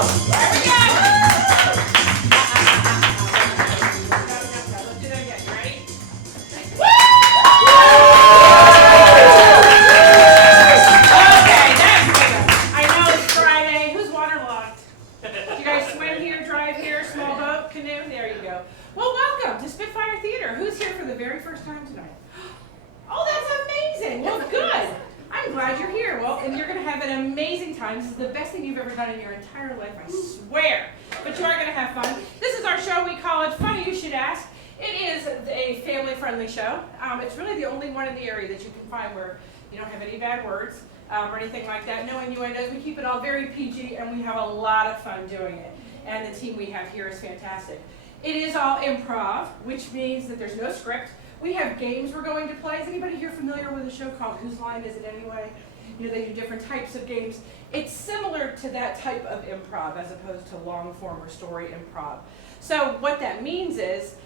do that again. You ready? Okay, that's good. I know it's Friday. Who's waterlogged? Do you guys swim here, drive here, small boat, canoe? There you go. Well, welcome to Spitfire Theater. Who's here for the very first time tonight? Oh, that's amazing. Well, good. I'm glad you're here. Well, and you're going to have an amazing time. This is the best thing you've ever done in your entire life, I swear. But you are going to have fun. This is our show. We call it Funny You Should Ask. It is a family-friendly show. It's really the only one in the area that you can find where you don't have any bad words or anything like that. No innuendos. We keep it all very PG, and we have a lot of fun doing it. And the team we have here is fantastic. It is all improv, which means that there's no script. We have games we're going to play. Is anybody here familiar with a show called Whose Line Is It Anyway? You know, they do different types of games. It's similar to that type of improv as opposed to long form or story improv. So what that means is,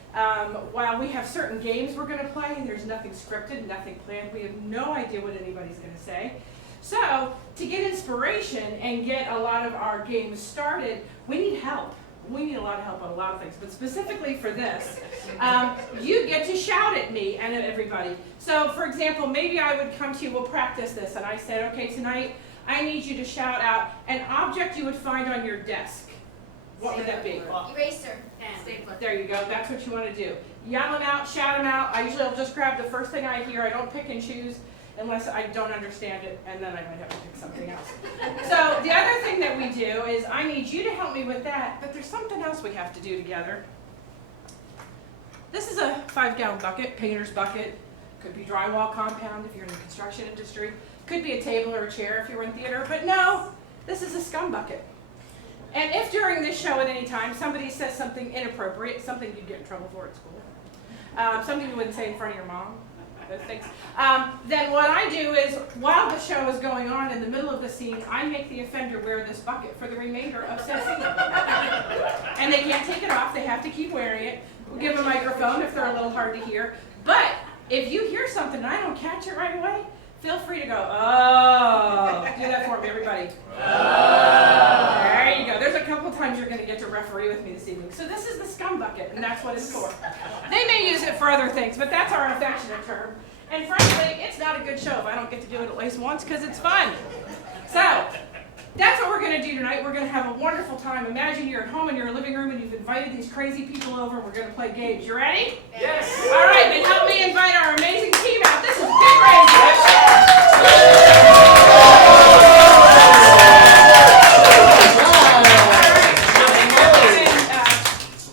while we have certain games we're going to play, and there's nothing scripted, nothing planned, we have no idea what anybody's going to say. So to get inspiration and get a lot of our games started, we need help. We need a lot of help on a lot of things, but specifically for this, you get to shout at me and at everybody. So, for example, maybe I would come to you, we'll practice this, and I said, okay, tonight I need you to shout out an object you would find on your desk. What would that be? Eraser. Stapler. There you go. That's what you want to do. Yell them out, shout them out. I usually will just grab the first thing I hear. I don't pick and choose unless I don't understand it, and then I might have to pick something else. So the other thing that we do is I need you to help me with that, but there's something else we have to do together. This is a 5-gallon bucket, painter's bucket. Could be drywall compound if you're in the construction industry. Could be a table or a chair if you're in theater, but no, this is a scum bucket. And if during this show at any time somebody says something inappropriate, something you'd get in trouble for at school, something you wouldn't say in front of your mom, those things, then what I do is, while the show is going on, in the middle of the scene, I make the offender wear this bucket for the remainder of said scene. And they can't take it off, they have to keep wearing it. We'll give them a microphone if they're a little hard to hear. But if you hear something and I don't catch it right away, feel free to go, oh. Do that for me, everybody. Oh. There you go. There's a couple times you're going to get to referee with me this evening. So this is the scum bucket, and that's what it's for. They may use it for other things, but that's our affectionate term. And frankly, it's not a good show if I don't get to do it at least once because it's fun. So that's what we're going to do tonight. We're going to have a wonderful time. Imagine you're at home in your living room and you've invited these crazy people over and we're going to play games. You ready? Yes. All right, then help me invite our amazing team out. This is Big Crazy.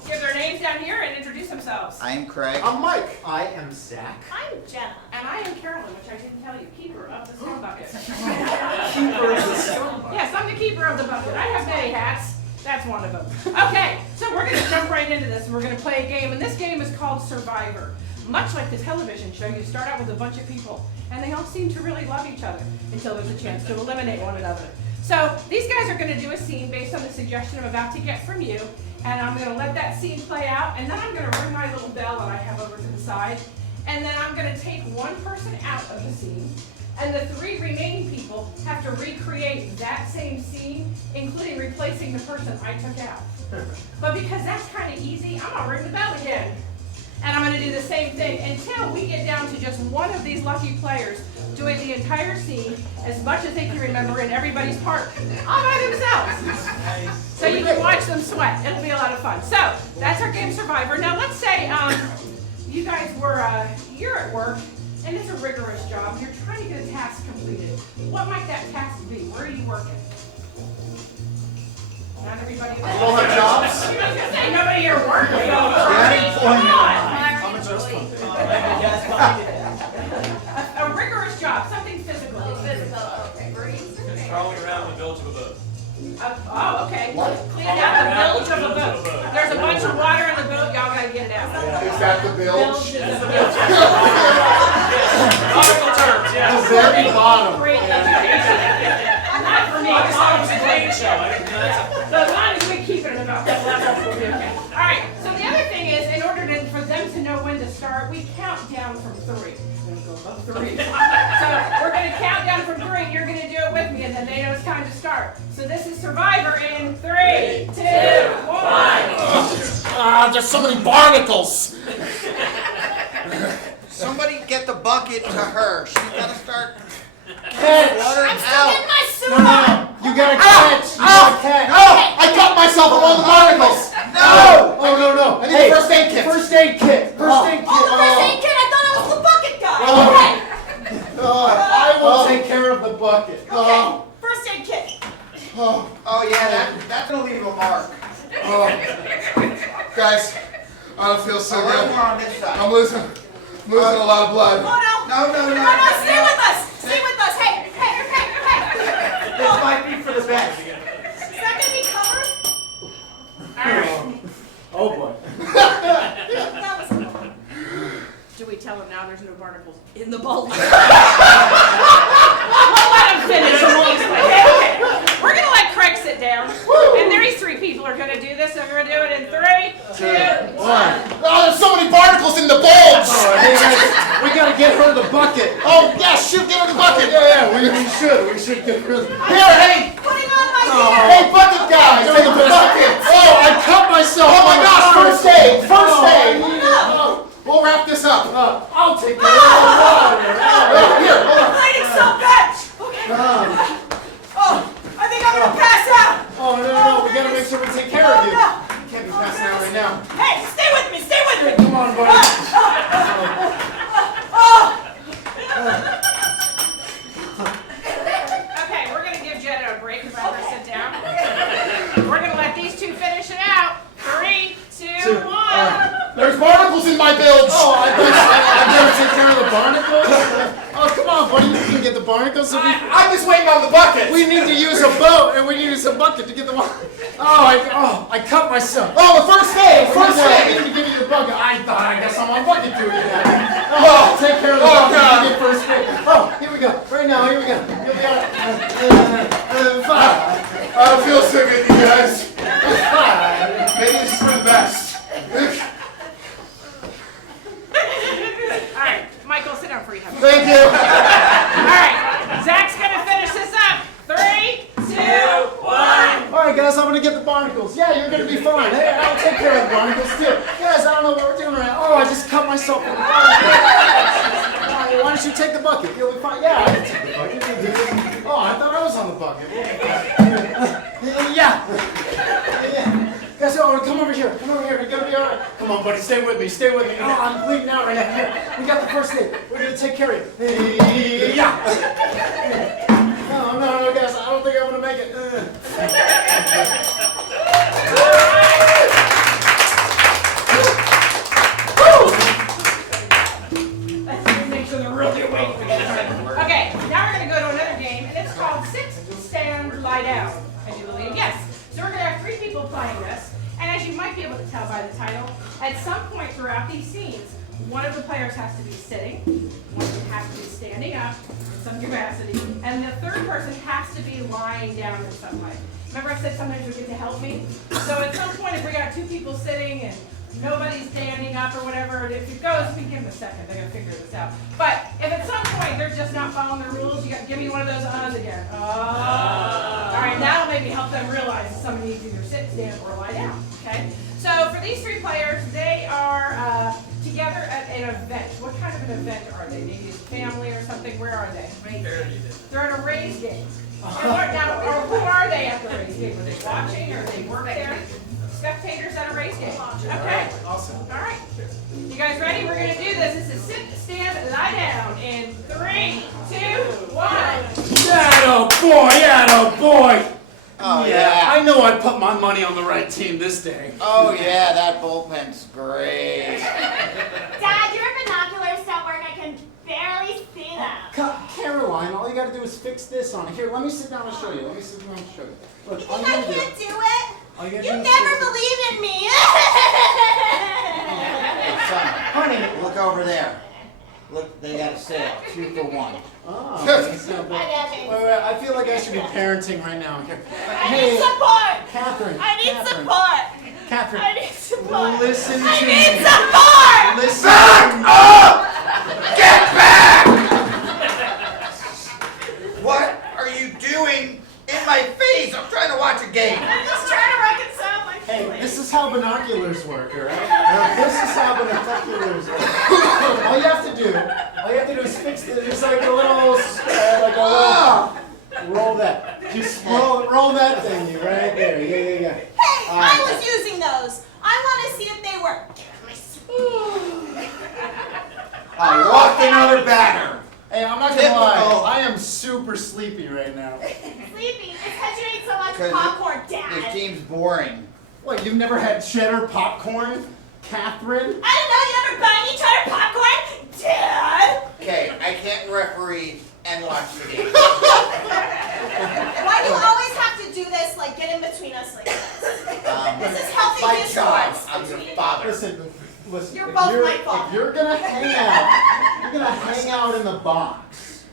Give their names down here and introduce themselves. I am Craig. I'm Mike. I am Zach. I'm Jenna. And I am Carolyn, which I didn't tell you, keeper of the scum bucket. Keeper of the scum bucket. Yes, I'm the keeper of the bucket. I have many hats. That's one of them. Okay, so we're going to jump right into this, and we're going to play a game, and this game is called Survivor. Much like the television show, you start out with a bunch of people, and they all seem to really love each other until there's a chance to eliminate one another. So these guys are going to do a scene based on the suggestion I'm about to get from you, and I'm going to let that scene play out, and then I'm going to ring my little bell that I have over to the side, and then I'm going to take one person out of the scene, and the 3 remaining people have to recreate that same scene, including replacing the person I took out. But because that's kind of easy, I'm going to ring the bell again. And I'm going to do the same thing until we get down to just one of these lucky players doing the entire scene as much as they can remember in everybody's part all by themselves. So you can watch them sweat. It'll be a lot of fun. So that's our game Survivor. Now let's say you guys were, you're at work and it's a rigorous job. You're trying to get a task completed. What might that task be? Where are you working? Not everybody. You don't have jobs? I was going to say nobody here working. Yeah, Come on. I'm a just fund. A rigorous job, something physical. Okay. Crawling around the bilge of a boat. Oh, okay. What? Cleaning out the bilge of a boat. There's a bunch of water in the boat, y'all gotta get it out. Is that the bilge? Bilge is the bilge. Nautical terms, The yeah. very bottom. Great education. Not for me. I just thought it was a game show. I didn't know that. So as long as we keep it in about that level, we'll be okay. All right, so the other thing is, in order for them to know when to start, we count down from 3. It's gonna go up 3. So we're gonna count down from 3, you're gonna do it with me, and then then they know it's time to start. So this is Survivor in 3, 2, 1. There's so many barnacles. Somebody get the bucket to her. She's gotta start Catch. watering I'm still out. getting my suit No, on. you gotta catch. You gotta catch. I cut myself on one of the barnacles. No! Oh, no. I need a first aid kit. First aid kit. First aid kit. Oh, the first aid kit. I thought I was the bucket guy. Oh. Okay. I will take care of the bucket. Okay. First aid kit. Oh yeah, that's gonna leave a mark. Guys, I don't feel so A little good. more on this side. I'm losing a lot of blood. Oh no. No. No, stay with us. Stay with us. Hey. This might be for the best. Is that gonna be covered? Oh boy. That was cool. Do we tell him now there's no barnacles in the bowl? We'll let him finish. Okay. We're going to let Craig sit down. And these 3 people are going to do this. So we're going to do it in 3, 2, 1. Oh, there's so many barnacles in the bulge. Hey guys, we gotta get her the bucket. Oh yeah, shoot, get her the bucket. Yeah, we should get her. Here, hey. Putting on my Hey, bucket guy, take the bucket. Oh, I cut myself. Oh my gosh, first aid. We'll wrap this up. I'll take care of it. Here, hold on. I'm bleeding so bad. Okay. Oh, I think I'm gonna pass out. Oh no, we gotta make sure we take care of you. Can't be passing out right now. Hey, stay with me. Come on, buddy. Okay, we're going to give Jenna a break and let her sit down. We're going to let these 2 finish it out. 3, 2, 1. There's barnacles in my bilge. Oh, I better take care of the barnacles. Oh, come on, buddy. You can get the barnacles. I'm just waiting on the bucket. We need to use a boat and we need a bucket to get the water. I cut myself. Oh, the first aid. We need to give you the bucket. I guess I'm on bucket duty now. Oh, take care of the bucket. You get first aid. Oh, here we go. Right now, here we go. You'll be all right. 5. I don't feel so good, you guys. 5. Maybe this is for the best. All right, Michael, sit down for you. Thank you. All right, Zach's going to finish this up. 3, 2, 1. All right, guys, I'm gonna get the barnacles. Yeah, you're gonna be fine. Hey, I'll take care of the barnacles too. Guys, I don't know what we're doing right now. Oh, I just cut myself with the barnacles. Why don't you take the bucket? You'll be fine. Yeah, I can take the bucket. Oh, I thought I was on the bucket. Yeah. Guys, come over here. Come over here. You're gonna be all right. Come on, buddy. Stay with me. Oh, I'm bleeding out right now. Here, we got the first aid. We're gonna take care of you. Yeah. No, guys, I don't think I'm gonna make it. Let's make sure they're really awake for this. Okay, now we're going to go to another game, and it's called Sit, Stand, Lie Down, as you believe. Yes. So we're going to have 3 people playing this, and as you might be able to tell by the title, at some point throughout these scenes, one of the players has to be sitting, one of them has to be standing up in some capacity, and the third person has to be lying down in some way. Remember I said sometimes you get to help me? So at some point, if we got 2 people sitting and nobody's standing up or whatever, if it goes, we give them a second, they gotta figure this out. But if at some point they're just not following the rules, you gotta give me one of those uhs again. All right, that'll maybe help them realize that somebody needs to either sit, stand, or lie down, okay? So for these 3 players, they are together at an event. What kind of an event are they? Maybe it's family or something, where are they? They're at a race game. Now, who are they at the race game? Are they watching or they work there? Spectators at a race game. Okay. Awesome. All right. You guys ready? We're going to do this. This is sit, stand, lie down in 3, 2, 1. Atta boy. Oh yeah. I know I put my money on the right team this day. Oh yeah, that bullpen's great. Dad, your binoculars don't work. I can barely see them. Caroline, all you gotta do is fix this on it. Here, let me sit down and show you. Look, You all think you I gotta do. can't do it? All you gotta You do is never fix it. believe in me. Son, Honey. look over there. Look, they got a sale, 2 for 1. Oh, that's not I bad. got it. Wait, I feel like I should be parenting right now. Here. I need support. Catherine. I need Catherine, support. Catherine. I need support. Listen to I me. need support. Listen. Get back! What are you doing game. I'm just trying to reconcile my Hey, feelings. this is how binoculars work, alright? This is how binoculars work. All you have to do is fix it. It's like a little, roll that. Just roll that thingy right there. Yeah. Hey, I was using those. I want to see if they work. I walked another batter. Hey, I'm not gonna lie. Typical. I am super sleepy right now. Sleeping. It's because you ate so much 'Cause popcorn, This Dad. team's boring. What, you've never had cheddar popcorn? Catherine? I didn't know you ever buy each other popcorn, Dad. Okay, I can't referee and watch the game. Why do you always have to do this? Like get in between us like this? This is healthy my job. discourse I'm your between- father. Listen. You're if both my fault. If you're gonna hang out in the box.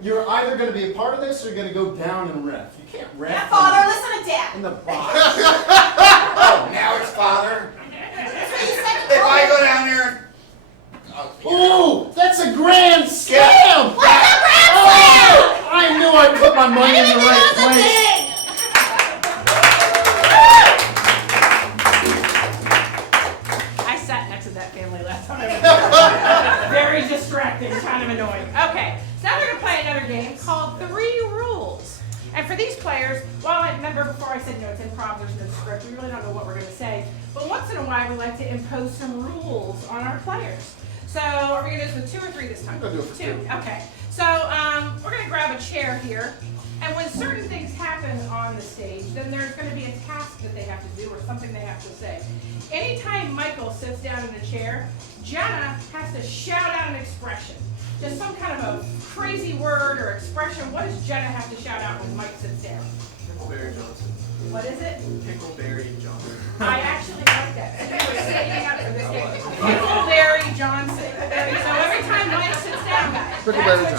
You're either gonna be a part of this or you're gonna go down and ref. You can't ref Yeah, Father, listen to Dad. in the box. Oh, now it's father. That's what you said. If I go down there and... Ooh, that's a grand slam! What's a grand Oh, slam? I knew I put my money in the right That's a place. thing. I sat next to that family last time. Very distracting, kind of annoying. Okay, so now we're gonna play another game called Three Rules. And for these players, well, I remember before I said, it's improv, there's no script, we really don't know what we're gonna say. But once in a while, we like to impose some rules on our players. So are we gonna do this with 2 or 3 this time? I'm gonna do it for 2. Okay. So we're gonna grab a chair here. And when certain things happen on the stage, then there's going to be a task that they have to do or something they have to say. Anytime Michael sits down in a chair, Jenna has to shout out an expression. Just some kind of a crazy word or expression. What does Jenna have to shout out when Mike sits down? Pickleberry Johnson. What is it? Pickleberry Johnson. I actually like that. So we're saving up for this game. Pickleberry Johnson. So every time Mike sits down, that's what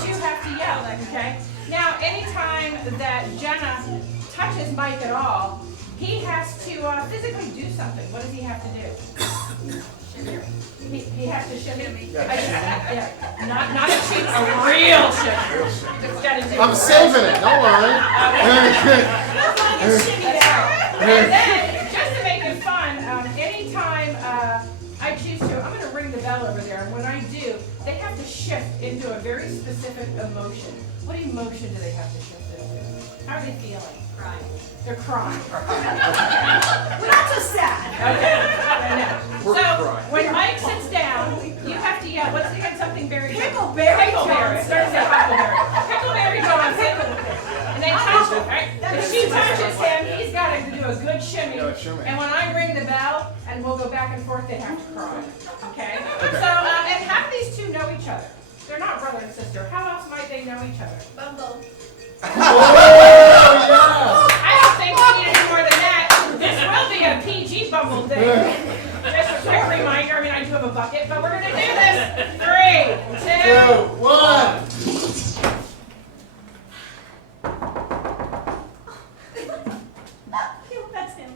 you have to yell, okay? Now, anytime that Jenna touches Mike at all, he has to physically do something. What does he have to do? He has to shimmy. Yeah. Not a cheat, a real shimmy. It's gotta do. I'm saving it. Don't worry. And then, just to make it fun, anytime I choose to, I'm going to ring the bell over there, and when I do, they have to shift into a very specific emotion. What emotion do they have to shift into? How are they feeling? Crying. They're crying. We're not so sad. Okay, I know. We're So, crying. when Mike sits down, you have to yell, what's it, something very... Pickleberry Pickleberry. Johnson. Starts at Pickleberry. Pickleberry Johnson. And then touch him, right? If she touches him, he's got to do a good shimmy. Yeah, shimmy. And when I ring the bell, and we'll go back and forth, they have to cry. Okay? So, and how do these two know each other? They're not brother and sister. How else might they know each other? Bumble. I don't think we need any more than that. This will be a PG Bumble thing. Just a quick reminder, I do have a bucket, but we're going to do this. 3, 2, 1. That's him.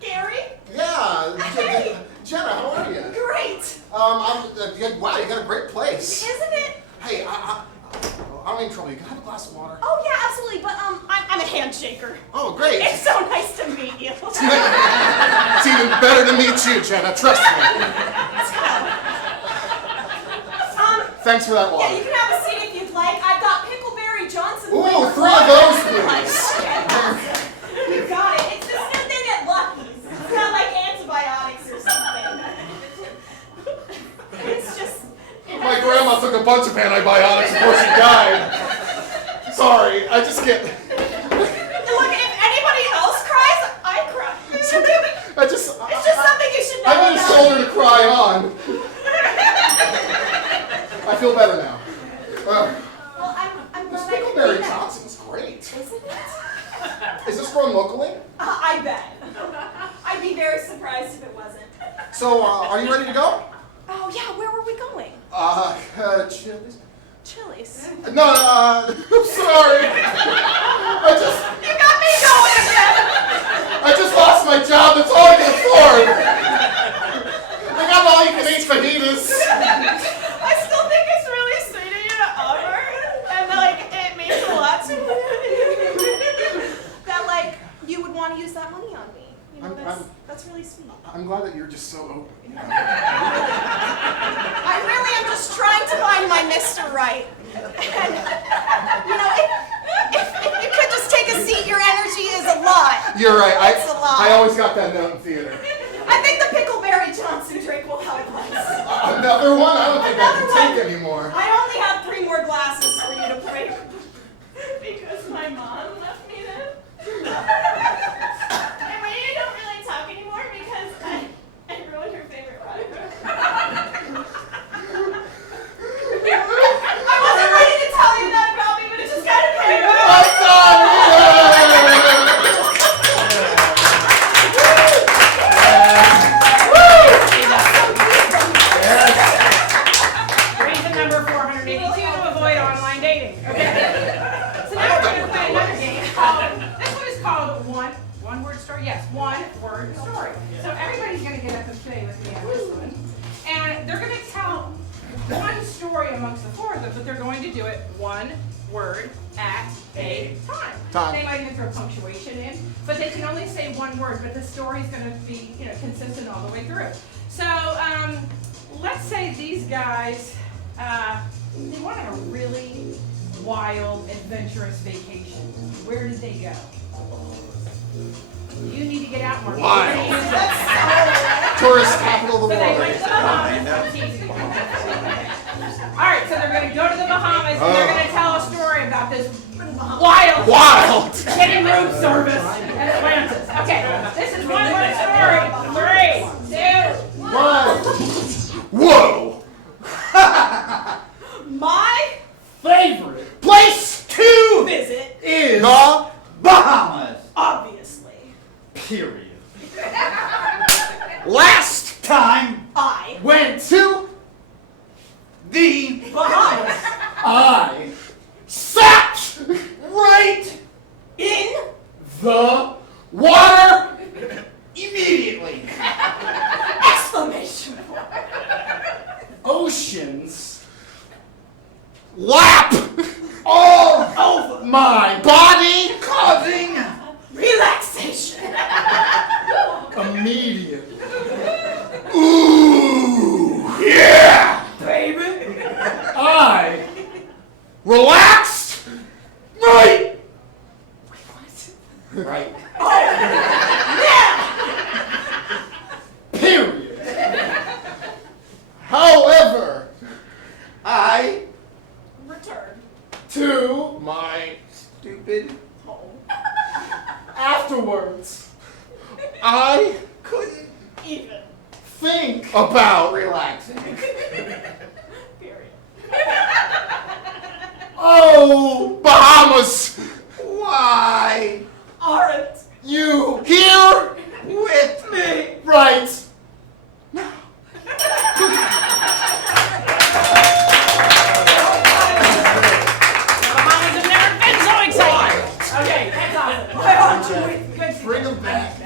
Gary? Yeah. Jenna, how are you? Great. Wow, you got a great place. Isn't it? Hey, I don't mean trouble. You can have a glass of water. Oh yeah, absolutely. But I'm a handshaker. Oh, great. It's so nice to meet you. It's even better to meet you, Jenna. Trust me. Thanks for that Yeah, water. you can have a seat if you'd like. I've got Pickleberry Johnson. Ooh, flavored 3 of water. those, please. You got it. It's this new thing at Lucky's. It's not like antibiotics or something. It's just. My grandma took a bunch of antibiotics before she died. Sorry, I just get. Look, if anybody else cries, I cry. It's just something you should know. I need a shoulder to cry on. I feel better now. Well, I'm This glad I could Pickleberry do that. Johnson's great. Isn't it? Is this grown locally? I bet. I'd be very surprised if it wasn't. So, are you ready to go? Oh yeah, where were we going? Chili's. Chili's. No, I'm sorry. You got me going again. I just lost my job. That's all I can afford. I got all you can eat fajitas. I still think it's really sweet of you to offer, and like it means a lot thought that like you would want to use that money on me. You know, that's really sweet. I'm glad that you're just so open. I really am just trying to find my Mr. Right. And, you know, if you could just take a seat, your energy is a lot. You're right. It's a lot. I always got that note in theater. I think the Pickleberry Johnson drink will help us. Another one? I don't think I Another can one. take anymore. I only have 3 more glasses for you to break because my mom left me them. And we don't really talk anymore because I ruined her favorite product. I wasn't ready to tell you that about me, but it just kind of came out. I'm sorry! Reason number 482 to avoid online dating. Okay. So now we're going to play another game called, this one is called one word story. Yes, one word story. So everybody's going to get up and play with me on this one. And they're going to tell one story amongst the 4 of them, but they're going to do it one word at a time. They might even throw punctuation in, but they can only say one word, but the story's going to be, consistent all the way through. So, let's say these guys, they went on a really wild, adventurous vacation. Where did they go? You need to get out more. Wild. Tourist capital of the So they world. went to the Bahamas. I'm teasing you. All right, so they're going to go to the Bahamas and they're going to tell a story about this wild getting room service in Atlantis. Okay, this is one word story. 3, 2, 1. Whoa! My Favorite place to visit, is The Bahamas. obviously, period. Last Time. I went to The Bahamas I sat right in the water immediately. exclamation point. oceans lap all over my body Causing Relaxation. immediate. Ooh, yeah! Baby. I relaxed right. right. Period. However, I Return to my stupid home. afterwards, I couldn't Even. think about relaxing. Period. oh Bahamas. Why Aren't You here with me? right? Bahamas have never been so exciting. Okay, that's awesome. why aren't you with me? Good to Bring know. 'em back.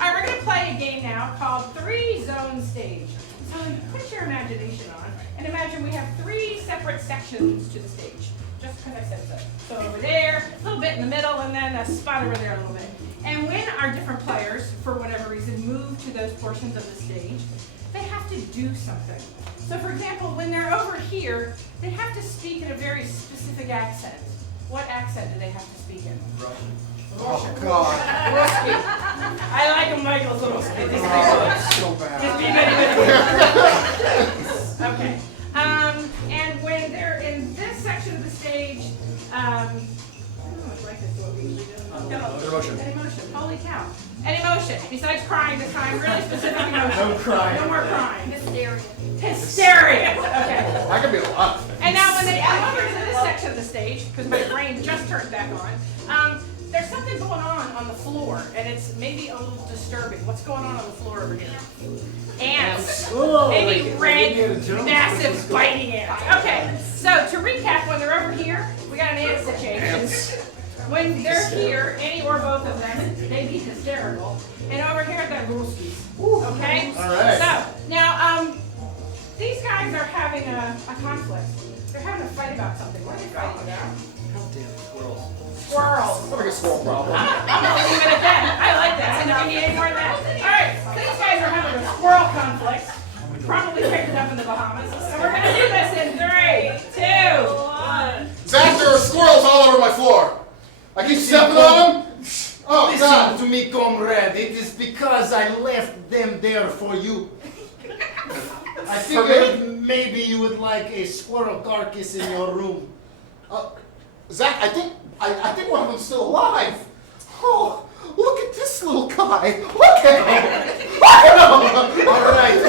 All right, we're going to play a game now called 3-Zone Stage. So put your imagination on and imagine we have 3 separate sections to the stage. Just because I said so. So over there, a little bit in the middle, and then a spot over there a little bit. And when our different players, for whatever reason, move to those portions of the stage, they have to do something. So for example, when they're over here, they have to speak in a very specific accent. What accent do they have to speak in? Oh God. Ruski. I like him, Michael's little speak. This is good. So Just be bad. very good. Okay. And when they're in this section of the stage, I don't know if like this is what we usually do. Emotion. An emotion. Holy cow. An emotion. Besides crying this time, really specific emotion. No crying. No more crying. Hysteria. Hysteria. Okay. That could be a lot. And now when they come over to this section of the stage, because my brain just turned back on, there's something going on the floor, and it's maybe a little disturbing. What's going on the floor over here? Ants. Maybe red, massive, biting ants. Okay, so to recap, when they're over here, we got an ant situation. When they're here, any or both of them, they be hysterical. And over here, they're brewskis. Okay? All right. So, now, these guys are having a conflict. They're having a fight about something. What are they fighting about? Squirrels. What a small problem. I'm gonna leave it at that. I like that. So do we need any more of that? Alright, these guys are having a squirrel conflict. Probably picked it up in the Bahamas. So we're gonna do this in 3, 2, 1. Zach, there are squirrels all over my floor. I keep stepping on them. Oh, Listen God. to me, comrade. It is because I left them there for you. I figured maybe you would like a squirrel carcass in your room. Zach, I think one of them's still alive. Oh, look at this little guy. Look at him. Look at him. All right.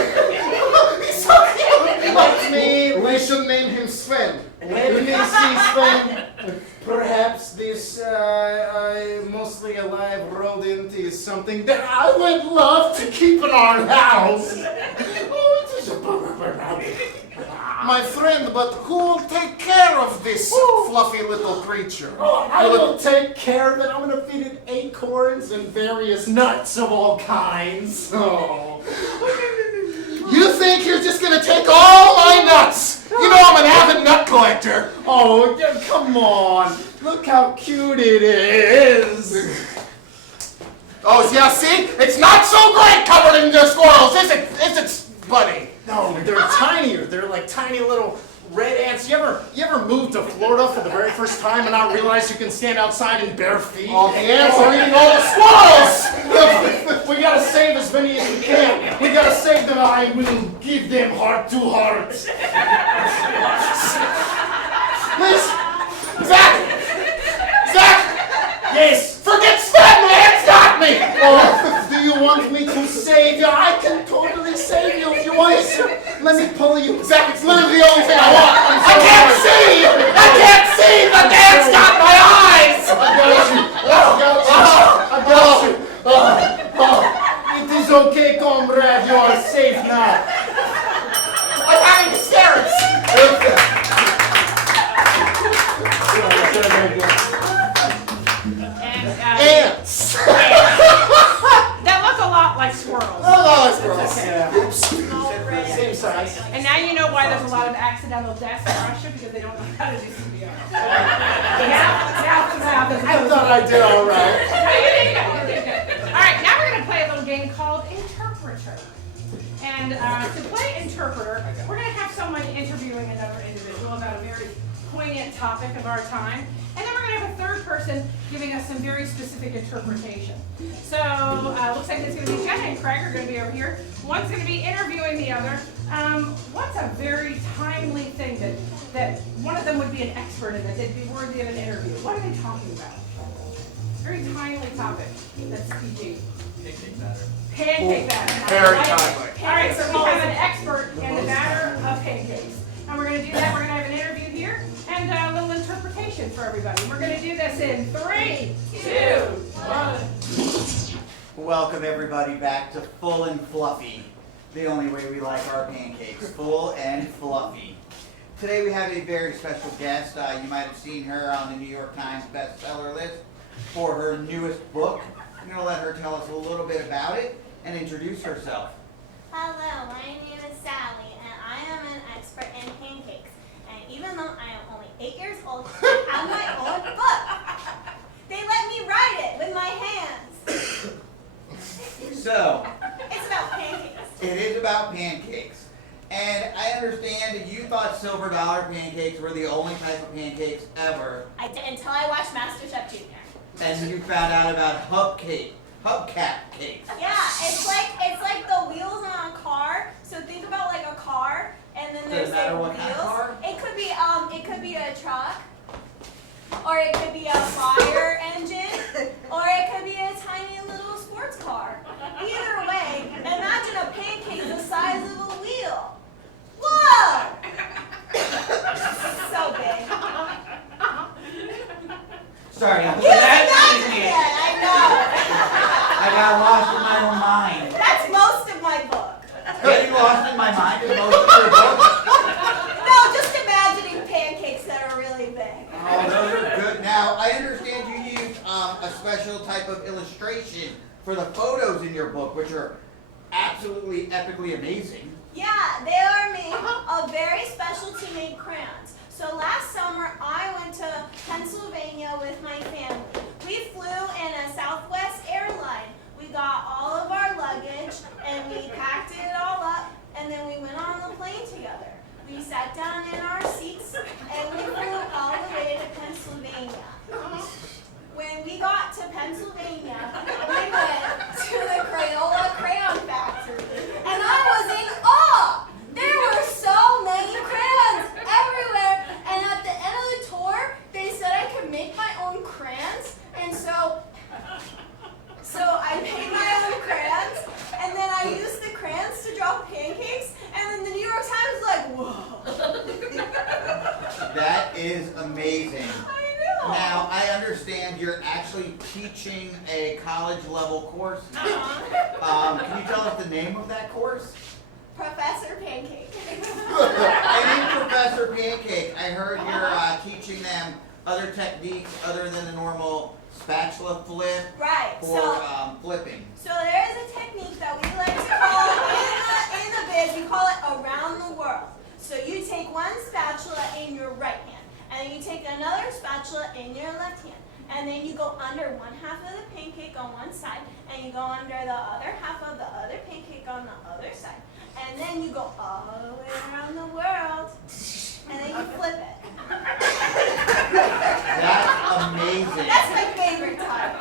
He's so cute. We should name him Sven. Let me see, Sven. Perhaps this mostly alive rodent is something that I would love to keep in our house. Oh, it is My friend, but who will take care of this fluffy little creature? Oh, I will take care of it. I'm going to feed it acorns and various nuts of all kinds. Oh. You think you're just gonna take all my nuts? You know I'm an avid nut collector. Oh, come on. Look how cute it is. Oh, yeah, see? It's not so great covered in the squirrels, is it? Is it, buddy? No, they're tinier. They're like tiny little red ants. You ever moved to Florida for the very first time and not realize you can stand outside in bare feet? All the ants are eating all the squirrels! We gotta save as many as we can. We gotta save them. I will give them heart to heart. Please! Zach! Zach! Yes. Forget Sven, the ants got me! Oh, do you want me to save you? I can totally save you if you want to. Let me pull you. Zach, it's literally the only thing I want! I sorry. can't see! I can't see! The ants got my eyes! I got you. I got you. It is okay, comrade. You are safe now. I'm having hysterics! And, Ants! that look a lot like squirrels. Oh, it's gross. Okay. Same size. And now you know why there's a lot of accidental deaths in Russia, because they don't know how to do CPR. Mouth to mouth is I thought I did all right. No, you did good, you did good. All right, now we're going to play a little game called Interpreter. And to play Interpreter, we're going to have someone interviewing another individual about a very poignant topic of our time. And then we're going to have a third person giving us some very specific interpretation. So looks like it's going to be Jenna and Craig are going to be over here. One's going to be interviewing the other. What's a very timely thing that one of them would be an expert in, that they'd be worthy of an interview? What are they talking about? Very timely topic. That's PG. Pancake batter. Pancake batter. Very Right? timely. All right, so we have an expert in the batter of pancakes. And we're going to do that. We're going to have an interview here and a little interpretation for everybody. We're going to do this in 3, 2, 1. Welcome everybody back to Full and Fluffy, the only way we like our pancakes, full and fluffy. Today we have a very special guest. You might have seen her on the New York Times bestseller list for her newest book. I'm going to let her tell us a little bit about it and introduce herself. Hello, my name is Sally, and I am an expert in pancakes. And even though I am only 8 years old, I have my own book. They let me write it with my hands. So, It's about pancakes. it is about pancakes. And I understand that you thought silver dollar pancakes were the only type of pancakes ever. I did until I watched MasterChef Junior. And you found out about hubcap cakes. Yeah, it's like the wheels on a car. So think about like a car, and then there's Doesn't matter the what wheels. kind of car? It could be a truck, or it could be a fire engine, or it could be a tiny little sports car. Either way, imagine a pancake the size of a wheel. Whoa! So big. Sorry, I'm You haven't gotten it yet, I I got lost in my own mind. know. That's most of my book. Getting lost in my mind is most of your book. No, just imagining pancakes that are really big. Oh, those are good. Now, I understand you used a special type of illustration for the photos in your book, which are absolutely epically amazing. Yeah, they are made of very specialty made crayons. So last summer, I went to Pennsylvania with my family. We flew in a Southwest airline. We got all of our luggage, and we packed it all up, and then we went on the plane together. We sat down in our seats, and we flew all the way to Pennsylvania. When we got to Pennsylvania, we went to the Crayola Crayon Factory, and I was in awe! There were so many crayons everywhere, and at the end of the tour, they said I could make my own crayons, and so I made my own crayons, and then I used the crayons to draw pancakes, and then the New York Times was like, whoa. That is amazing. I know. Now, I understand you're actually teaching a college level course. Can you tell us the name of that course? Professor Pancake. I need Professor Pancake. I heard you're teaching them other techniques other than the normal spatula flip Right. for flipping. So there is a technique that we like to call in the biz, we call it around the world. So you take one spatula in your right hand, and then you take another spatula in your left hand, and then you go under one half of the pancake on one side, and you go under the other half of the other pancake on the other side, and then you go all the way around the world, and then you flip it. That's amazing. That's my favorite type.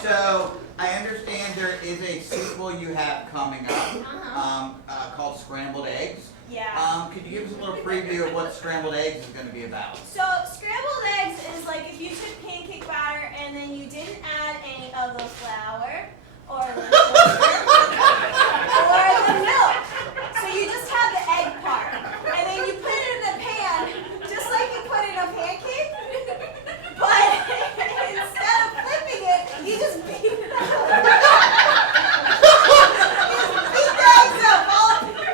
So, I understand there is a sequel you have coming up called Scrambled Eggs. Yeah. Could you give us a little preview of what Scrambled Eggs is going to be about? So scrambled eggs is like if you took pancake batter and then you didn't add any of the flour or the sugar or the milk. So you just have the egg part. And then you put it in the pan just like you put in a pancake. But instead of flipping it, you just beat it up. You just beat the eggs up all up in your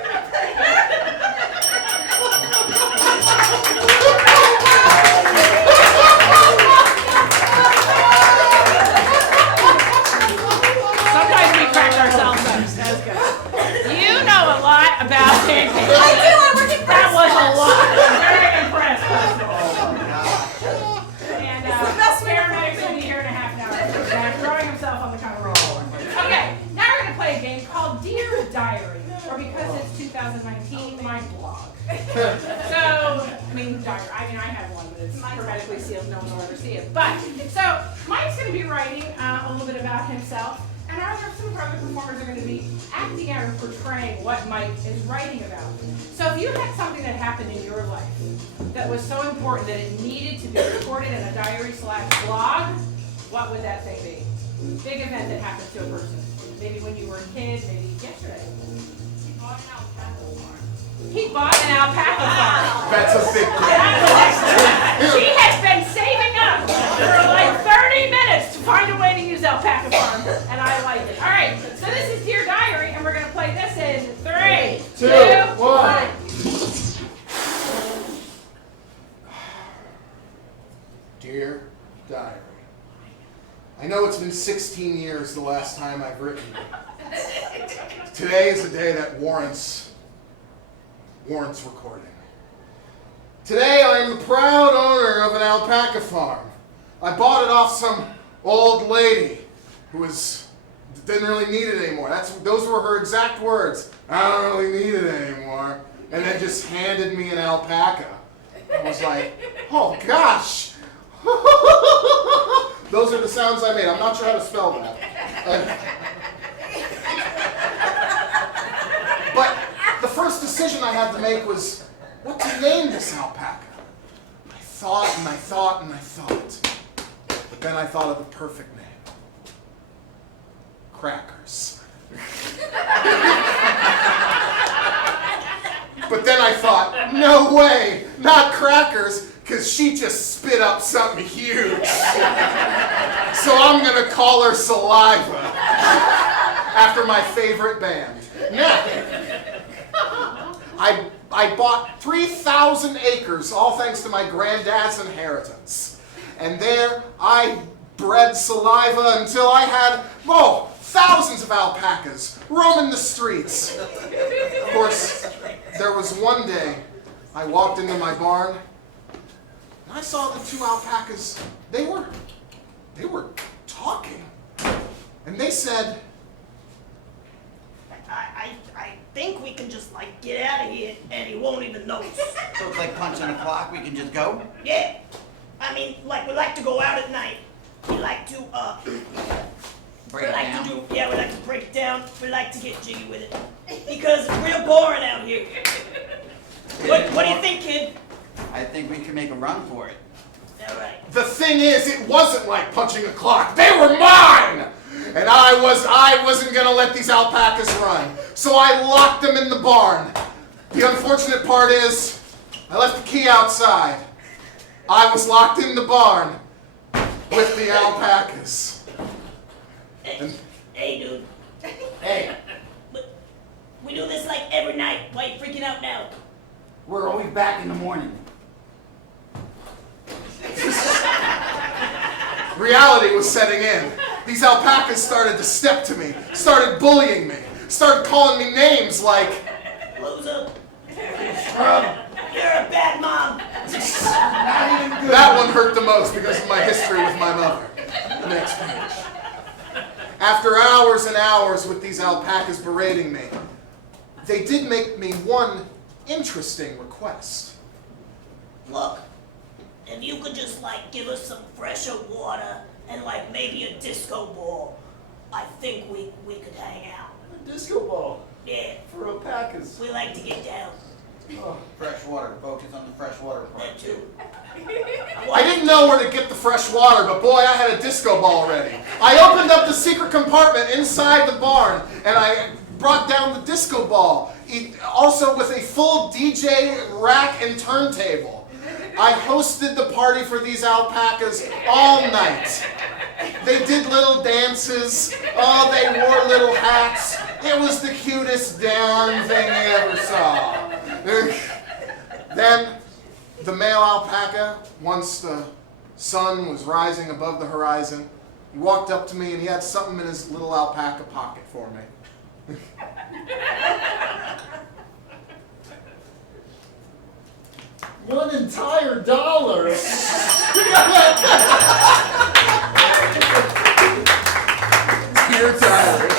Sometimes we crack ourselves up. That's good. You know a lot about pancakes. I do, I work at That was a Christmas. lot. I'm very impressed, first of all. Oh my gosh. And the best way to paramedics will be here in a half an hour. He's throwing himself on the counter roll. Okay, now we're going to play a game called Dear Diary, or because it's 2019, my blog. So, I have one, but it's hermetically sealed, no one will ever see it. But, so, Mike's going to be writing a little bit about himself, and some of our other performers are going to be acting out or portraying what Mike is writing about. So if you had something that happened in your life that was so important that it needed to be recorded in a diary/blog, what would that thing be? Big event that happened to a person. Maybe when you were a kid, maybe yesterday. He bought an alpaca farm. That's a big She has been saving up for like 30 minutes to find a way to use alpaca farm, and I like it. All right, so this is Dear Diary, and we're going to play this in 3, 2, 1. Dear Diary, I know it's been 16 years the last time I've written. Today is a day that warrants recording. Today I am the proud owner of an alpaca farm. I bought it off some old lady who didn't really need it anymore. Those were her exact words. I don't really need it anymore. And then just handed me an alpaca. I was like, oh gosh. Those are the sounds I made. I'm not sure how to spell that. But the first decision I had to make was what to name this alpaca. I thought and I thought and I thought. But then I thought of the perfect name. Crackers. But then I thought, no way, not Crackers, because she just spit up something huge. So I'm going to call her Saliva, after my favorite band. Now, I bought 3,000 acres, all thanks to my granddad's inheritance. And there I bred Saliva until I had, thousands of alpacas roaming the streets. Of course, there was one day I walked into my barn And I saw the two alpacas, they were talking. And they said, I think we can just like get out of here and he won't even notice. So it's like punching a clock, we can just go? Yeah. I mean, like we like to go out at night. We like to Break it down. we like to break it down. We like to get jiggy with it. Because it's real boring out here. What do you think, kid? I think we can make a run for it. All right. the thing is, it wasn't like punching a clock. They were mine! And I wasn't gonna let these alpacas run. So I locked them in the barn. The unfortunate part is, I left the key outside. I was locked in the barn with the alpacas. Hey, dude. Hey, We do this like every night. Why are you freaking out now? we're always back in the morning. Reality was setting in. These alpacas started to step to me, started bullying me, started calling me names like, Loser. Scrub. You're a bad mom. Not even good. that one hurt the most because of my history with my mother. Next page. After hours and hours with these alpacas berating me, they did make me one interesting request. Look, if you could just like give us some fresher water and like maybe a disco ball, I think we could hang out. A disco ball Yeah, for alpacas. we like to get down. Fresh water, focus on the fresh water part That too. I didn't know where to get the fresh water, but boy, I had a disco ball ready. I opened up the secret compartment inside the barn, and I brought down the disco ball, also with a full DJ rack and turntable. I hosted the party for these alpacas all night. They did little dances. Oh, they wore little hats. It was the cutest damn thing you ever saw. Then, the male alpaca, once the sun was rising above the horizon, he walked up to me and he had something in his little alpaca pocket for me. $1 entire dollar. You're tired.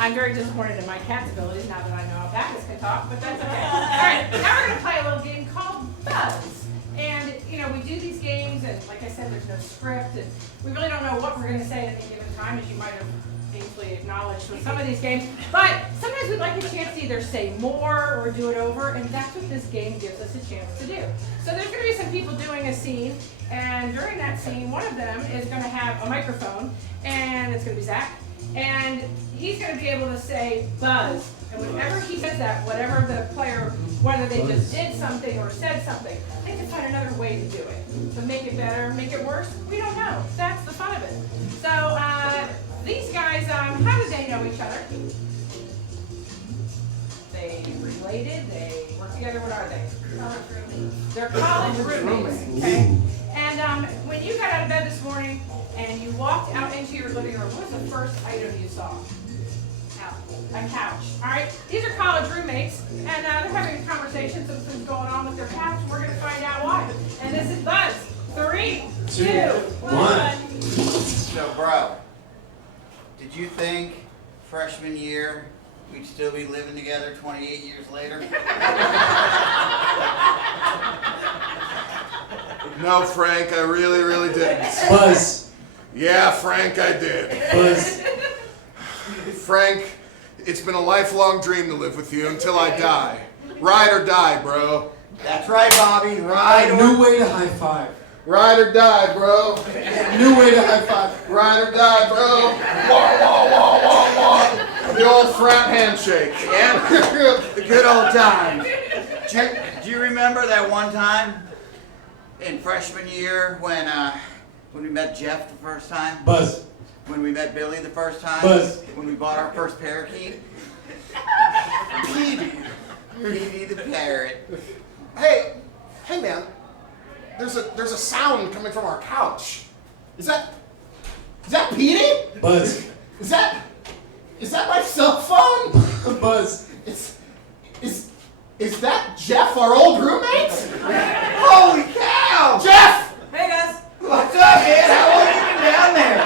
I'm very disappointed in my cat's abilities now that I know alpacas can talk, but that's okay. All right, now we're gonna play a little game called Buzz. And we do these games, and like I said, there's no script, and we really don't know what we're gonna say at any given time, as you might have painfully acknowledged with some of these games. But sometimes we'd like a chance to either say more or do it over, and that's what this game gives us a chance to do. So there's gonna be some people doing a scene, and during that scene, one of them is gonna have a microphone, and it's gonna be Zach. And he's going to be able to say buzz. And whenever he says that, whatever the player, whether they just did something or said something, they can find another way to do it. To make it better, make it worse, we don't know. That's the fun of it. So these guys, how do they know each other? They related, they work together, what are they? College roommates. They're college roommates, okay? And when you got out of bed this morning and you walked out into your living room, what was the first item you saw? A couch. All right? These are college roommates, and they're having a conversation. Something's going on with their couch. We're going to find out why. And this is Buzz. 3, 2, 1. So, bro, did you think freshman year we'd still be living together 28 years later? No, Frank, I really, really didn't. Buzz. Yeah, Frank, I did. Buzz. Frank, it's been a lifelong dream to live with you until I die. Ride or die, bro. That's right, Bobby. Right. New way to high five. Ride or die, bro. New way to high five. Ride or die, bro. Wah, wah, wah, wah, wah. The old frat handshake. Yeah. The good old times. Do you remember that one time in freshman year when we met Jeff the first time? Buzz. When we met Billy the first time? Buzz. When we bought our first parakeet? Petey. Petey the parrot. Hey, man. There's a sound coming from our couch. Is that Petey? Buzz. Is that my cell phone? Buzz. Is Is that Jeff, our old roommate? Holy cow! Jeff! Hey guys. What's up, man? How long you been down there?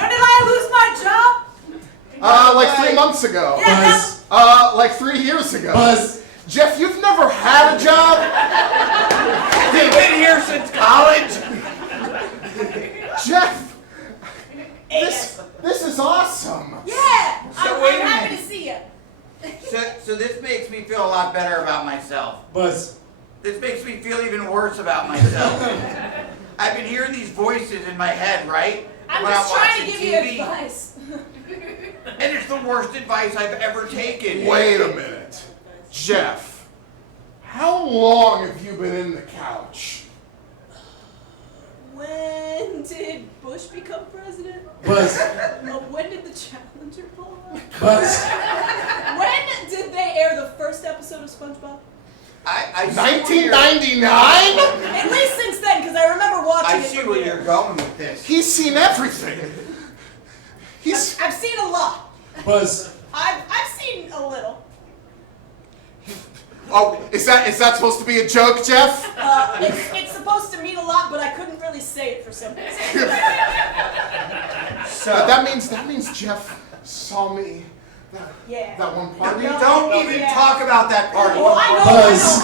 When did I lose my job? Like 3 months ago. Yeah, Like 3 years ago. Buzz. Jeff, you've never had a job? You've been here since college? Jeff, Hey, this is awesome. Yeah. So I'm wait a happy minute. to see you. So this makes me feel a lot better about myself. Buzz. This makes me feel even worse about myself. I've been hearing these voices in my head, right? I'm When just I'm trying to watching give TV, you advice. and it's the worst advice I've ever taken. Wait a minute. Jeff, how long have you been in the couch? When did Bush become president? Buzz. When did the Challenger blow up? Buzz. When did they air the first episode of SpongeBob? I see 1999? At least since then, because I remember watching I it. see from where there. you're going with this. He's seen everything. He's. I've seen a lot. Buzz. I've seen a little. Oh, is that supposed to be a joke, Jeff? It's supposed to mean a lot, but I couldn't really say it for some reason. So that means Jeff saw me Yeah. that one party. don't even talk about that party. Well, I know. Buzz.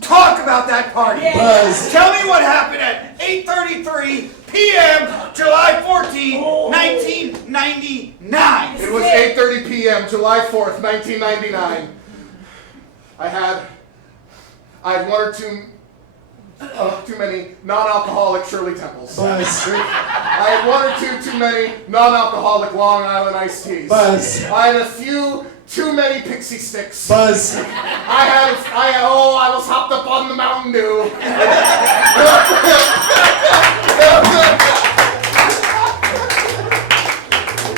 Talk about that party. Yeah. Buzz. Tell me what happened at 8:33 p.m. July 14, 1999. It was 8:30 p.m. July 4th, 1999. I had one or two too many non-alcoholic Shirley Temples. Buzz. I had one or two too many non-alcoholic Long Island iced teas. Buzz. I had a few too many pixie sticks. Buzz. I was hopped up on the Mountain Dew.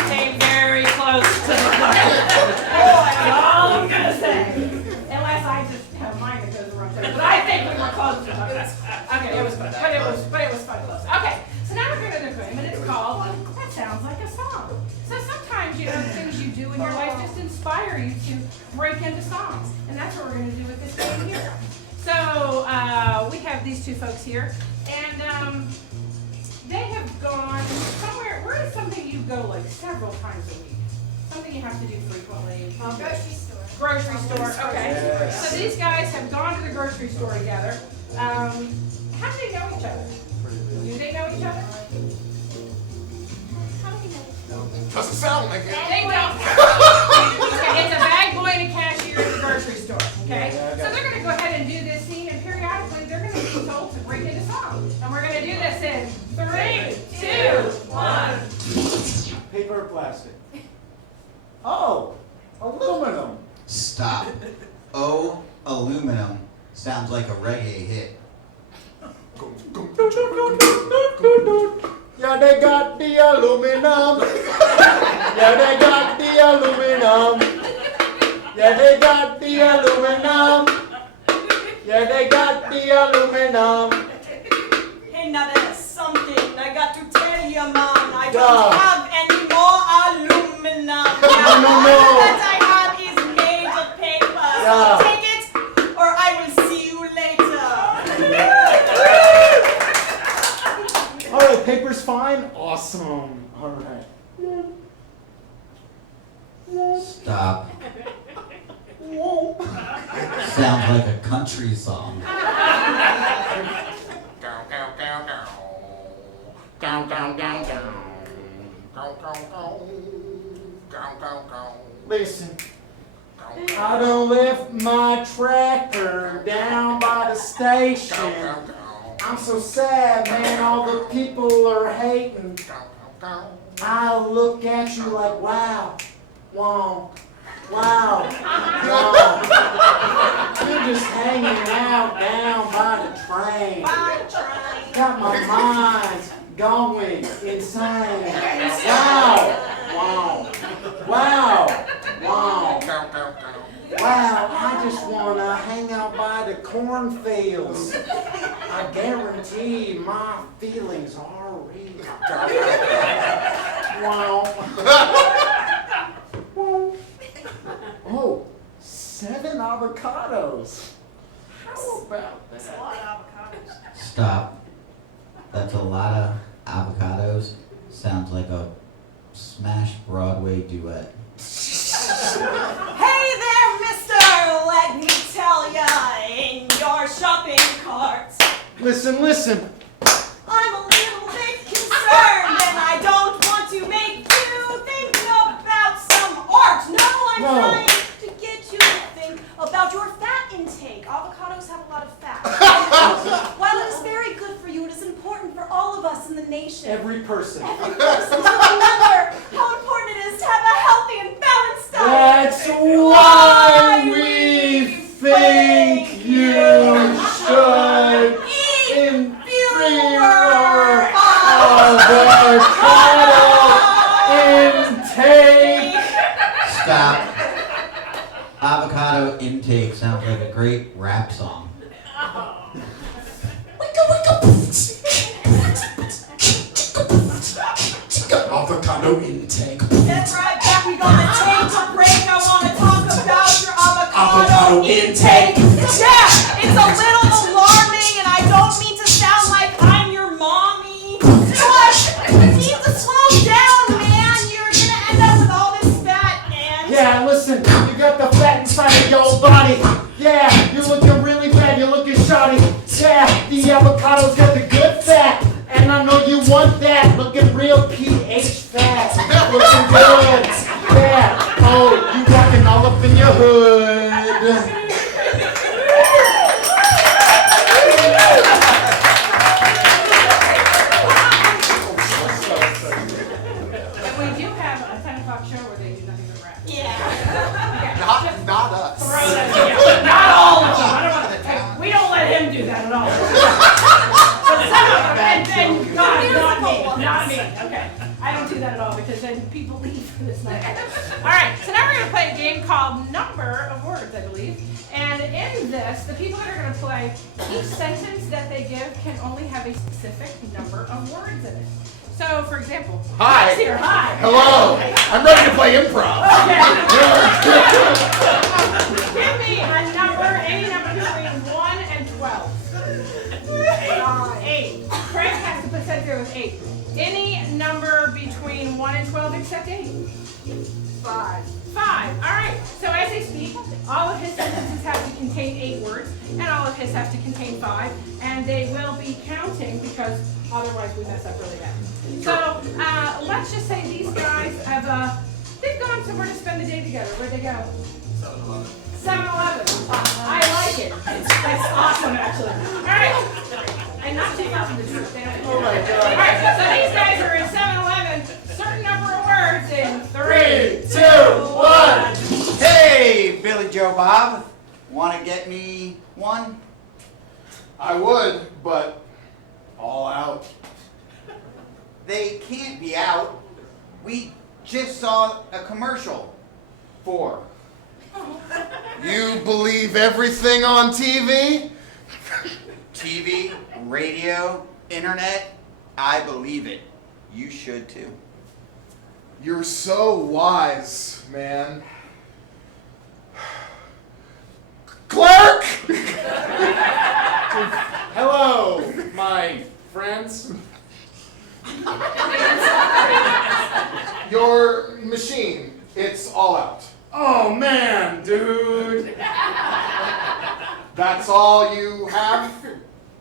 Came very close to the that's all I'm gonna say. Unless I just have mine that goes around there. But I think we were close enough. Okay, it was fun. But it was fun close. Okay, so now we're going to do a game, and it's called That Sounds Like a Song. So sometimes, you know, things you do in your life just inspire you to break into songs. And that's what we're going to do with this game here. So we have these two folks here, and they have gone somewhere. Where is something you go like several times a week? Something you have to do frequently. Grocery store. Grocery store, okay. So these guys have gone to the grocery store together. How do they know each other? Do they know each other? How do we know? Doesn't sound like it. They don't. Okay, it's a bag boy and a cashier at the grocery store, okay? So they're gonna go ahead and do this scene, and periodically they're gonna be told to break into song. And we're gonna do this in 3, 2, 1. Paper or plastic? Oh, aluminum. Stop. Oh, aluminum sounds like a reggae hit. Yeah, they got the aluminum. Yeah, they got the aluminum. Yeah, they got the aluminum. Yeah, they got the aluminum. Hey, now there's something I got to tell you, Mom. I Yeah. don't have any more aluminum. No. All that I have is made of paper. Yeah. So take it, or I will see you later. All right, paper's fine. Awesome. All right. Stop. Sounds like a country song. Listen, I done left my tractor down by the station. I'm so sad, man, all the people are hating. I look at you like, wow, wow, wow, wow. You're just hanging out down by the train. Bye, train. Got my mind going insane. Wow, wow, wow, wow. Wow, I just want to hang out by the cornfields. I guarantee my feelings are real. Wow. Oh, 7 avocados. How about That's a that? lot of avocados. Stop. That's a lot of avocados. Sounds like a smashed Broadway duet. Hey there, mister! Let me tell ya, in your shopping cart, Listen. I'm a little bit concerned, and I don't want to make you think about some art. No, I'm No. trying to get you to think about your fat intake. Avocados have a lot of fat. While it is very good for you, it is important for all of us in the nation. Every person. Every person to remember how important it is to have a healthy and balanced diet. That's why we think you should Eat fewer avocado intake. Stop. Avocado intake sounds like a great rap song. Avocado intake. That's right, back we gonna take a break. I wanna talk about your avocado intake. Yeah, it's a little alarming, and I don't mean to sound like I'm your mommy. But you need to slow down, man. You're gonna end up with all this fat, and Yeah, listen, you got the fat inside of your body. Yeah, you're looking really bad, you're looking shoddy. Yeah, the avocado's got the good fat. And I know you want that, looking real pH fat. Looking good. Yeah. Oh, you rocking all up in your hood. And we do have a 10 o'clock show where they do nothing but rap. yeah. Not us. Throw that together. Not all of them. I don't want to, we don't let him do that at all. But some of them, and God, not me, not me. Okay, I don't do that at all because then people leave for this night. All right, so now we're going to play a game called Number of Words, I believe. And in this, the people that are going to play, each sentence that they give can only have a specific number of words in it. So, for example, Hi. Matt's here. Hi. Hello. I'm ready to play improv. Give me a number, any number between 1 and 12. 8. Craig has to put that there with 8. Any number between 1 and 12 except 8. 5. 5. All right. So as they speak, all of his sentences have to contain 8 words, and all of his have to contain 5, and they will be counting because otherwise we mess up really bad. So let's just say these guys have they've gone somewhere to spend the day together. Where'd they go? 7-Eleven. I like it. That's awesome, actually. All right. And not too much of the truth. Oh my God. All right. So these guys are in 7-Eleven. Certain number of words in 3, 3, 2, 1. Hey, Billy Joe Bob. Want to get me one? I would, but all out. They can't be out. We just saw a commercial for. You believe everything on TV? TV, radio, internet. I believe it. You should too. You're so wise, man. Clerk! Hello, my friends. Your machine, it's all out. Oh man, dude. That's all you have?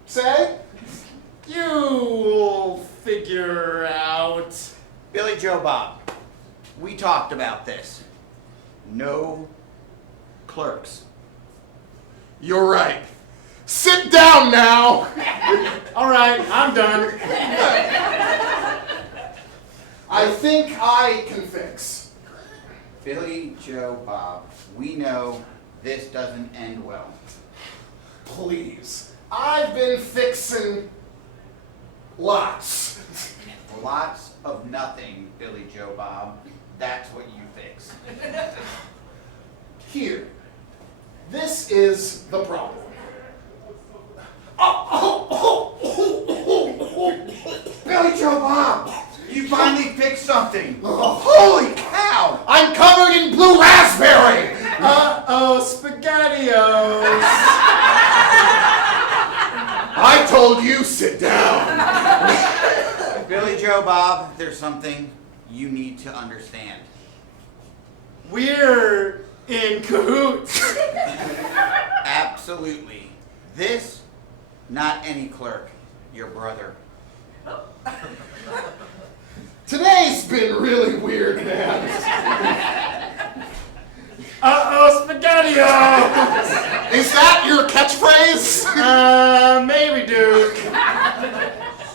Say? You'll figure out. Billy Joe Bob, we talked about this. No clerks. You're right. Sit down now! All right, I'm done. I think I can fix. Billy Joe Bob, we know this doesn't end well. Please. I've been fixing lots. Lots of nothing, Billy Joe Bob. That's what you fix. Here. This is the problem. Billy Joe Bob, you finally fixed something. Holy cow! I'm covered in blue raspberry! Uh-oh, spaghetti. SpaghettiOs. I told you, sit down. Billy Joe Bob, there's something you need to understand. We're in cahoots. Absolutely. This, not any clerk, your brother. Today's been really weird, man. Uh-oh, SpaghettiOs. Is that your catchphrase? Maybe, Duke.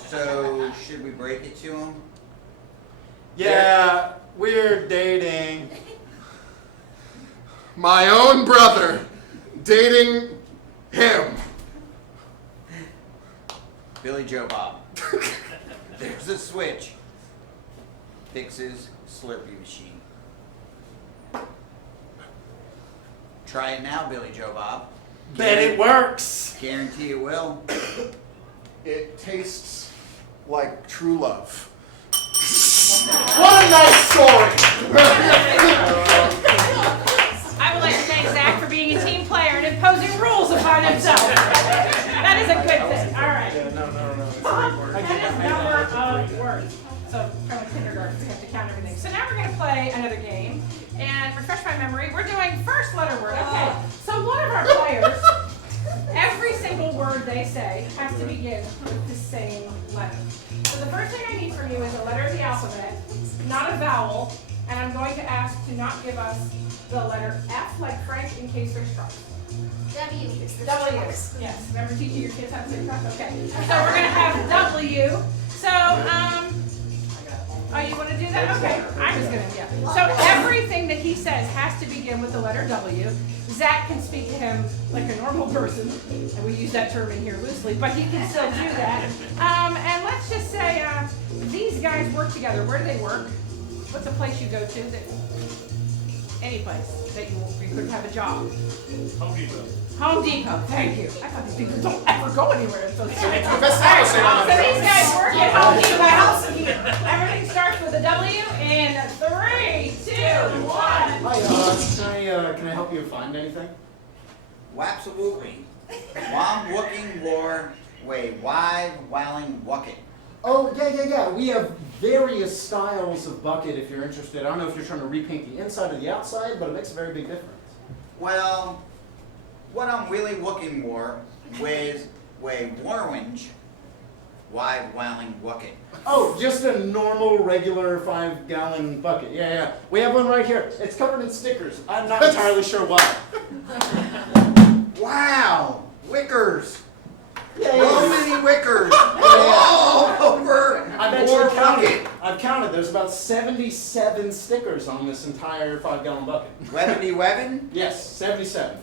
So, should we break it to him? Yeah, we're dating. My own brother dating him. Billy Joe Bob. There's a switch. Fixes Slurpee machine. Try it now, Billy Joe Bob. Bet it works. Guarantee it will. It tastes like true love. What a nice story. I would like to thank Zach for being a team player and imposing rules upon himself. That is a good thing. All right. No. That is number of words. So from kindergarten, we have to count everything. So now we're going to play another game and refresh my memory. We're doing first letter word. Okay. So one of our players, every single word they say has to begin with the same letter. So the first thing I need from you is a letter of the alphabet, not a vowel, and I'm going to ask to not give us the letter F like Frank in case there's trouble. W. W. Yes. Remember teaching your kids how to say stuff? Okay. So we're going to have W. So, oh, you want to do that? Okay. I'm just going to, yeah. So everything that he says has to begin with the letter W. Zach can speak to him like a normal person, and we use that term in here loosely, but he can still do that. And let's just say these guys work together. Where do they work? What's a place you go to that, any place that you could have a job? Home Depot. Home Depot, thank you. I thought these people don't ever go anywhere. It's so silly. It's the best house in So these guys work at Home Depot. Everything starts with a W in 3, 2, 1. Hi, can I help you find anything? Absolutely. Wam wooking war way wide wowing wucket. Oh, yeah. We have various styles of bucket if you're interested. I don't know if you're trying to repaint the inside or the outside, but it makes a very big difference. Well, what I'm really looking for was way warwinge wide wowing wucket. Oh, just a normal, regular 5-gallon bucket. Yeah. We have one right here. It's covered in stickers. I'm not entirely sure why. Wow, wickers. Yeah. So many wickers. All over. I bet more you counted. bucket. I've counted. There's about 77 stickers on this entire 5-gallon bucket. Webbity webbin? Yes, 77.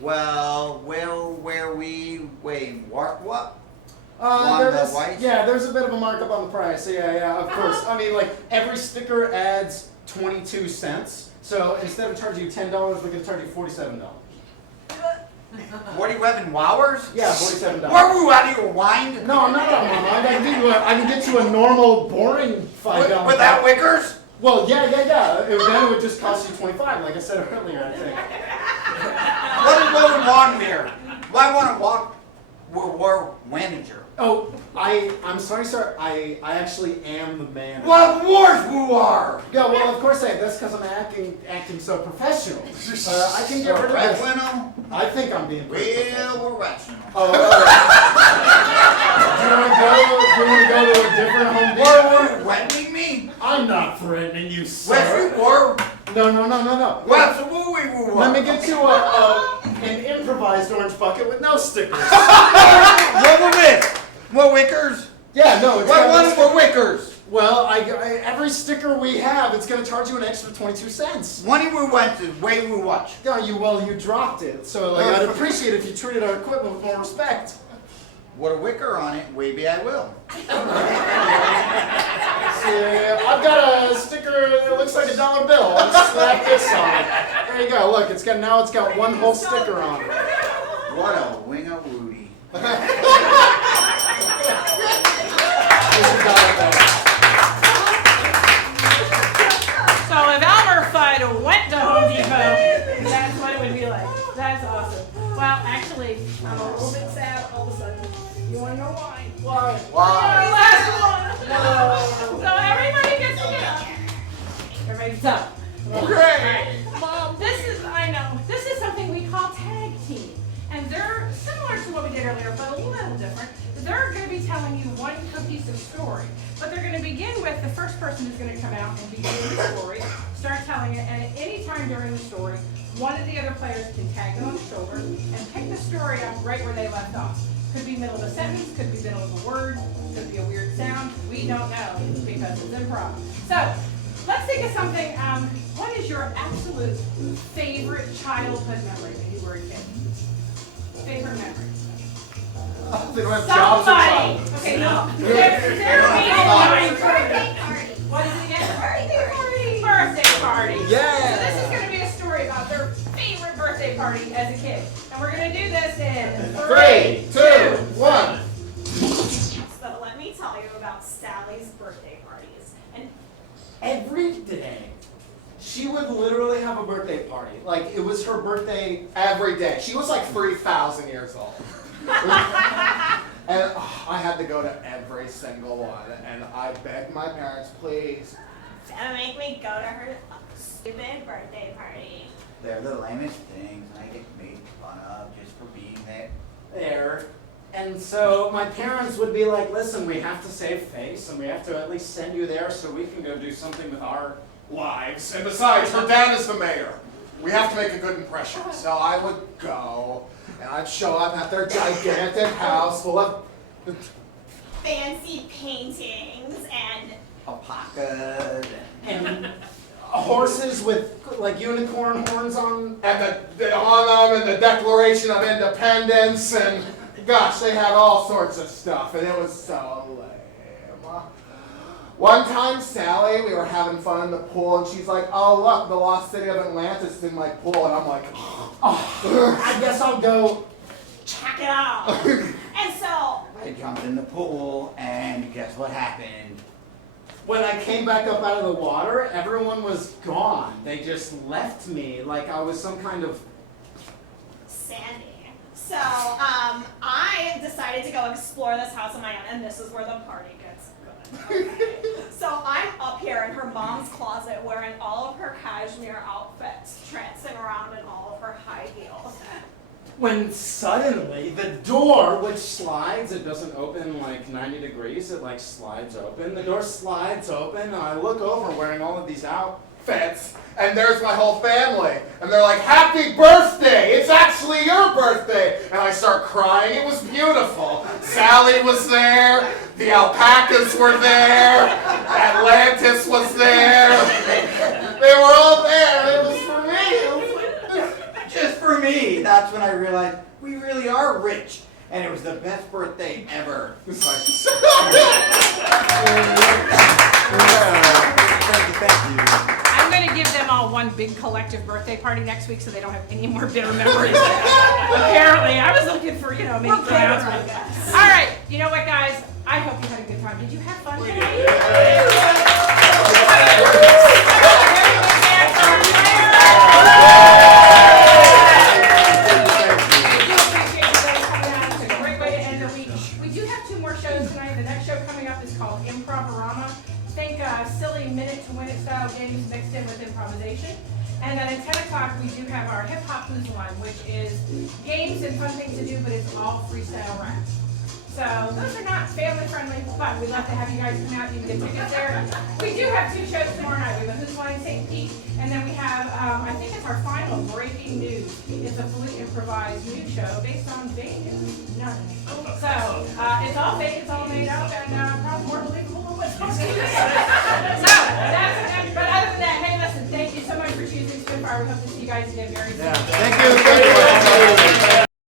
Well, where we wait, what? On There the is- white? yeah, there's a bit of a markup on the price. Yeah, of course. I mean, like, every sticker adds 22 cents. So instead of charging you $10, we're going to charge you $47. 40 webbin wowers? Yeah, $47. Where were out of your wine? No, I'm not on my mind. I can get you a normal, boring 5-gallon Without bucket. wickers? Well, yeah. Then it would just cost you 25, like I said earlier, I think. What is going on here? Why want to walk war manager? Oh, I'm sorry, sir. I actually am the man. What wars who are? Yeah, well, of course I am. That's because I'm acting so professional. I can get rid of this. Rational? I think I'm being pretty Well, we're rational. Oh, all right. Do you want to go to a different Home Depot? Were threatening me? I'm not threatening you, sir. Yes, you were. No. What's the movie we were? Let me get you an improvised orange bucket with no stickers. What were this? More wickers? Yeah, no. It's What got one no for wickers? Well, every sticker we have, it's going to charge you an extra 22 cents. Money we went to, way we watch. Yeah, you dropped it. So I'd appreciate it if you treated our equipment with more respect. What a wicker on it, maybe I will. See, I've got a sticker that looks like a dollar bill. I'll slap this on it. There you go. Look, it's got one whole sticker on it. What a wing of Woody. So if Elmer Fudd went to Home Depot, that's what it would be like. That Well, actually, I'm a little bit sad all of a sudden. You want to know why? Why? Last one. So everybody gets together. Everybody's up. Okay. Mom, this is something we call tag team. And they're similar to what we did earlier, but a little different. They're going to be telling you one cohesive story. But they're going to begin with the first person who's going to come out and begin the story, start telling it, and at any time during the story, one of the other players can tag them on the shoulder and pick the story up right where they left off. Could be middle of a sentence, could be middle of a word, could be a weird sound. We don't know because it's improv. So let's think of something. What is your absolute favorite childhood memory when you were a kid? Favorite memory? They don't have jobs or Somebody. something. Okay, no. Birthday party. What is it again? Birthday party. Birthday party. Yeah. So this is going to be a story about their favorite birthday party as a kid. And we're going to do this in 3, 2, 1. So let me tell you about Sally's birthday parties. And Every day, she would literally have a birthday party. Like, it was her birthday. Every day. She was like 3,000 years old. And I had to go to every single one. And I begged my parents, please. Don't make me go to her stupid birthday party. They're the lamest things, and I get made fun of just for being there. And so my parents would be like, listen, we have to save face, and we have to at least send you there so we can go do something with our lives. And besides, her dad is the mayor. We have to make a good impression. So I would go, and I'd show up at their gigantic house full of... Fancy paintings and Alpacas and And horses with like unicorn horns on. And on them, and the Declaration of Independence, and gosh, they had all sorts of stuff, and it was so lame. One time, Sally, we were having fun in the pool, and she's like, oh, look, the lost city of Atlantis is in my pool, and I'm like, I guess I'll go. check it out. And so I jumped in the pool, and guess what happened? When I came back up out of the water, everyone was gone. They just left me like I was some kind of. Sandy. So I decided to go explore this house on my own, and this is where the party gets good. Okay. So I'm up here in her mom's closet wearing all of her cashmere outfits, trancing around in all of her high heels. When suddenly the door, which slides, it doesn't open like 90 degrees, it like slides open. The door slides open, and I look over wearing all of these outfits, and there's my whole family, and they're like, happy birthday, it's actually your birthday, and I start crying. It was beautiful. Sally was there, the alpacas were there, Atlantis was there, they were all there, it was for me. Just for me. That's when I realized we really are rich, and it was the best birthday ever. It's like, Thank you. I'm going to give them all one big collective birthday party next week so they don't have any more bitter memories. Apparently, I was looking for, maybe pronouncement. All right, you know what, guys? I hope you had a good time. Did you have fun tonight? Games mixed in with improvisation. And then at 10 o'clock, we do have our Hip Hop Blues One, which is games and fun things to do, but it's all freestyle rap. So those are not family friendly, but we'd love to have you guys come out. You can get tickets there. We do have 2 shows tomorrow night. We have a Who's Line St. Pete, and then we have, I think it's our final Breaking News. It's a fully improvised news show based on fake news. None. So it's all fake, it's all made up, and probably more believable than what's supposed to be. So but other than that, hey, listen, thank you so much for choosing Spitfire. We hope to see you guys again very soon. Thank you.